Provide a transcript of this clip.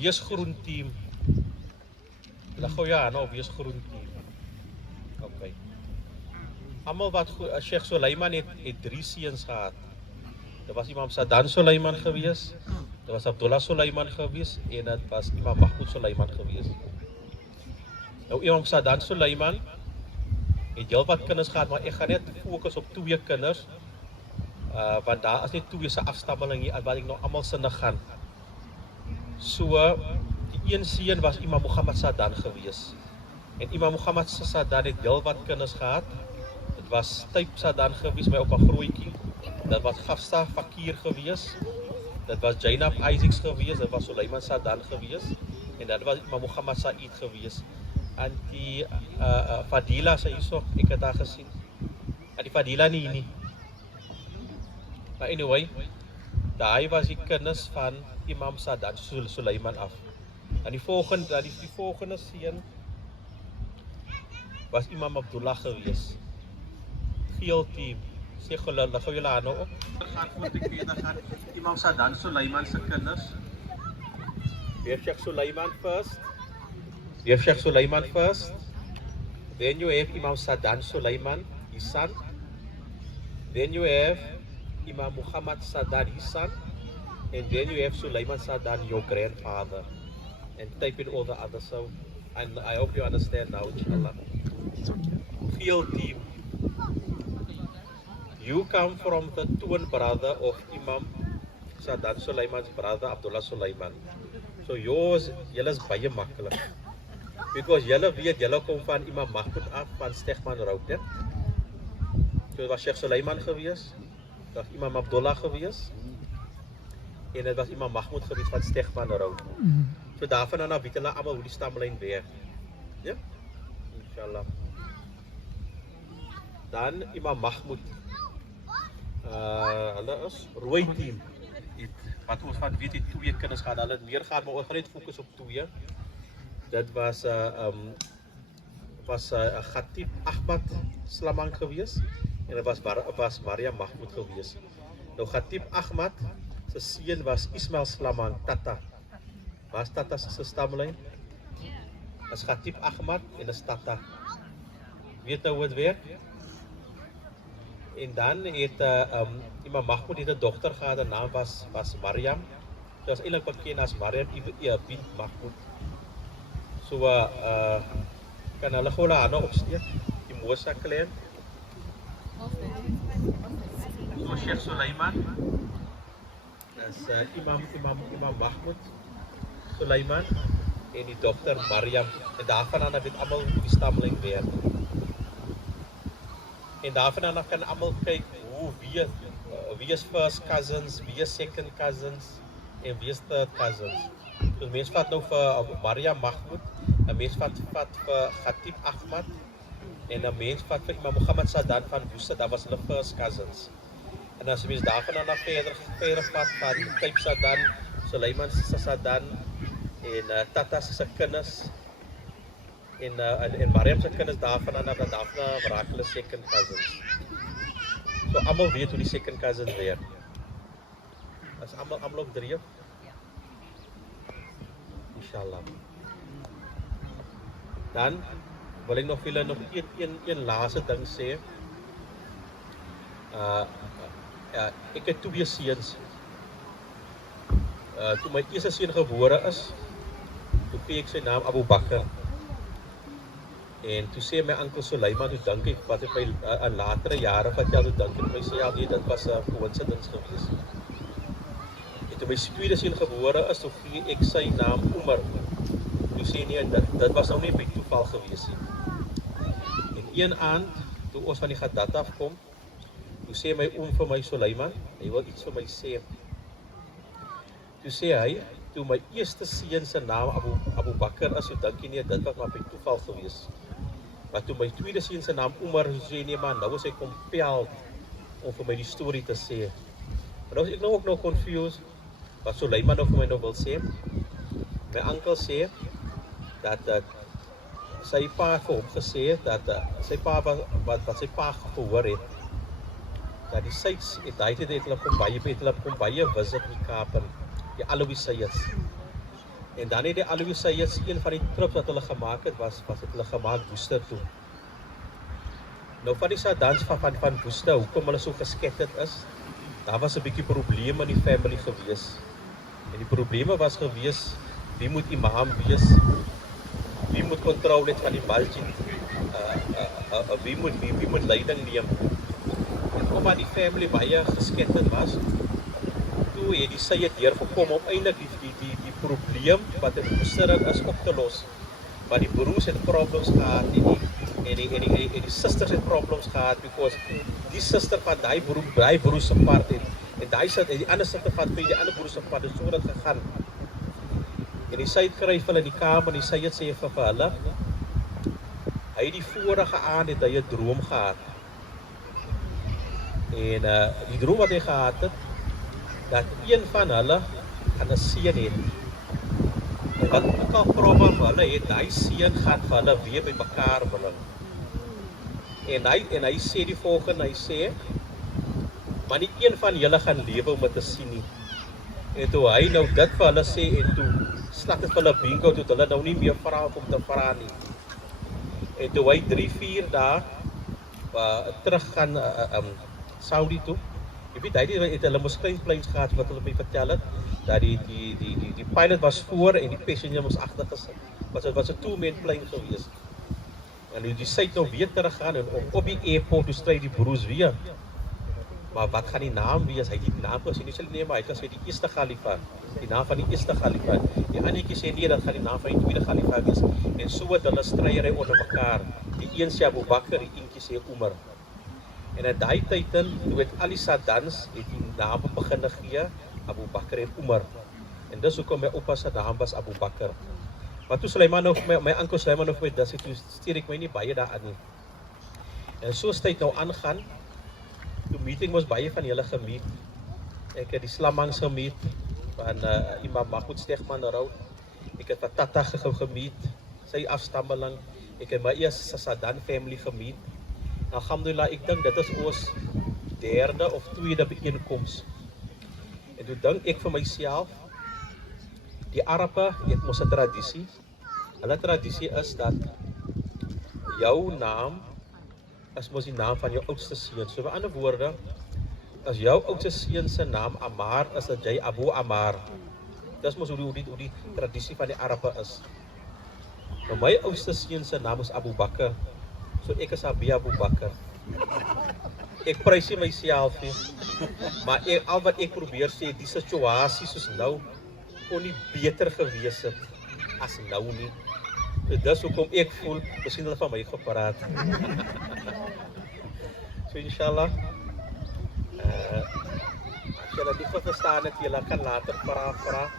Weesgroen team. Lig gou jou hande op Weesgroen team. Okay. Almal wat Sheikh Suleiman het 3 seuns gehad. Dit was Imam Sadan Suleiman gewees, dit was Abdullah Suleiman gewees en dit was Imam Mahmud Suleiman gewees. Nou Imam Sadan Suleiman het heel wat kinders gehad, maar ek gaan net fokus op 2 kinders. Want daar is net 2 se afstammeling hier wat ek nou almal sinne gaan. So die een seun was Imam Muhammad Sadan gewees. En Imam Muhammad Sadan het heel wat kinders gehad. Dit was Taib Sadan gewees, my oupa grootjie. Dit was Gafsa Fakir gewees. Dit was Jainab Isaacs gewees, dit was Suleiman Sadan gewees. En dit was Imam Muhammad Said gewees. En die Fadila sê hierso, ek het haar gesien. En die Fadila nie. Maar anyway, daai was die kinders van Imam Sadan Suleiman af. En die volgende seun was Imam Abdullah gewees. Geel team. Sê lig gou julle hande op. Gaan voor die verder gaan. Imam Sadan Suleiman se kinders. We have Sheikh Suleiman first. Then you have Imam Sadan Suleiman, his son. Then you have Imam Muhammad Sadan, his son. And then you have Suleiman Sadan, your grandfather. And type in all the others. So, and I hope you understand now, inshallah. Field team. You come from the twin brother of Imam Sadan Suleiman's brother, Abdullah Suleiman. So yours, julle is baie maklik. Because julle weet, julle kom van Imam Mahmud af, van Stegman Road, net. So het was Sheikh Suleiman gewees, het was Imam Abdullah gewees, en het was Imam Mahmud gewees van Stegman Road. So daarvan dan weet hulle allemaal hoe die stamlijn werk. Ja? Inshallah. Dan Imam Mahmud. Hulle is rooi team. Wat ons van weet, die 2 kinders gehad. Hulle het meer gehad, maar ons gaan net fokus op 2. Dit was Khatib Ahmad Slamang gewees en dit was Maria Mahmud gewees. Nou Khatib Ahmad se seun was Ismail Slamang, Tata. Wat is Tata se stamlyn? As Khatib Ahmad en is Tata. Weet nou hoe het werk? En dan het Imam Mahmud het 'n dogter gehad, haar naam was Mariam. Sy was eintlik bekend as Mariam bint Mahmud. So kan hulle gou hulle hande opsteek, die Mosa clan. So Sheikh Suleiman. Dis Imam Mahmud Suleiman en die dogter Mariam. En daarvan aan weet almal hoe die stamlyn werk. En daarvan dan kan almal kyk hoe wie is first cousins, wie is second cousins en wie is third cousins. So mense vat nou vir Maria Mahmud, 'n mens vat vir Khatib Ahmad en 'n mens vat vir Imam Muhammad Sadan van Woeste, dat was hulle first cousins. En as mens daarvan dan verder vat van Taib Sadan, Suleiman Sadan en Tata se kinders. En Mariam se kinders daarvan raak hulle second cousins. So almal weet hoe die second cousins werk. As almal op 3. Inshallah. Dan wil ek nog vir julle nog een laaste ding sê. Ek het 2 seuns. Toe my eerste seun gebore is, toe gee ek sy naam Abu Bakr. En toe sê my oom Suleiman, toe dink ek wat het my in latere jare wat jy toe dink en my sê ja, nee, dit was 'n coincidence gewees. En toe my tweede seun gebore is, toe gee ek sy naam Umar. Toe sê nee, dit was nou nie by toeval gewees nie. En een aand, toe ons van die Gadat afkom, toe sê my oom vir my Suleiman, hy wil iets vir my sê. Toe sê hy, toe my eerste seun se naam Abu Bakr is, toe dink jy nee, dit was maar by toeval gewees. Maar toe my tweede seun se naam Umar, sê nee man, nou is hy compelled om vir my die storie te sê. Maar nou is ek nou ook nog confused, wat Suleiman nou vir my nou wil sê. My oom sê, dat sy pa vir hom gesê het, dat sy pa wat sy pa gehoor het, dat die Seids, het hulle kom baie visit in die Kaap, die Alawi Seids. En dan het die Alois Sayeds, een van die trips wat hulle gemaak het, was het hulle gemaak Woester toe. Nou van die Sadans van Woester, hoekom hulle so gesketterd is, daar was 'n bietjie probleme in die family gewees. En die probleme was gewees, wie moet imam wees, wie moet kontrole het van die baltjie, wie moet leiding neem. En omdat die family baie gesketterd was, toe het die Sayed deurgekom om eintlik die probleem wat in Woester is op te los. Maar die broers het problems gehad en die susters het problems gehad because die suster van daai broer se part en die ander suster van die ander broer se part het so dit gegaan. En die Sayed skryf hulle in die kamer en die Sayed sê vir hulle, hy het die vorige aand het hy 'n droom gehad. En die droom wat hy gehad het, dat een van hulle gaan 'n seun hê. En wat ook al probleem hulle het, hy seun gaan vir hulle weer by mekaar bring. En hy sê die volgende, hy sê, maar nie een van julle gaan lewe om dit te sien nie. En toe hy nou dit vir hulle sê, en toe slag het vir hulle bingo, toe hulle nou nie meer vra om te vra nie. En toe hy 3-4 dae terug gaan Saudi toe. Jy weet, hy het hulle mos klein planes gehad wat hulle my vertel het, dat die pilot was voor en die passenger was agter gesit. Het was 'n 2-man plane gewees. En die Sayed nou weer teruggaan en op die airport toe stry die broers weer. Maar wat gaan die naam wees? Hy het die naam gesê, nie sê nee, maar hy kan sê die eerste Khalifa, die naam van die eerste Khalifa. Die ander sê nee, dat gaan die naam van die tweede Khalifa wees. En so het hulle stryery onder mekaar. Die een sê Abu Bakr, die een sê Umar. En in daai tyd toe het al die Sadans het die name begin gee, Abu Bakr en Umar. En dis hoekom my oupa se naam was Abu Bakr. Maar toe Sulaiman nou my oom Sulaiman nou met dis toe stuur ek my nie baie daaraan nie. En so tyd nou aangaan, die meeting was baie van julle gemeet. Ek het die Slamangs gemeet van Imam Mahmoud Stegman Road. Ek het van Tata gemeet, sy afstammeling. Ek het my eers Sadan family gemeet. Alhamdulillah, ek dink dit is ons derde of tweede bijeenkoms. En toe dink ek vir myself, die Arabe het mos 'n tradisie. Hulle tradisie is dat jou naam is mos die naam van jou oudste seun. So met ander woorde, as jou oudste seun se naam Ammar is, dat jy Abu Ammar. Dis mos hoe die tradisie van die Arabe is. Nou my oudste seun se naam is Abu Bakr. So ek is Abu Bakr. Ek prys nie myself nie. Maar al wat ek probeer sê, die situasie soos nou kon nie beter gewees het as nou nie. So dis hoekom ek voel, miskien hulle van my gepraat. So inshallah, as julle nie verstaan het, julle kan later vra.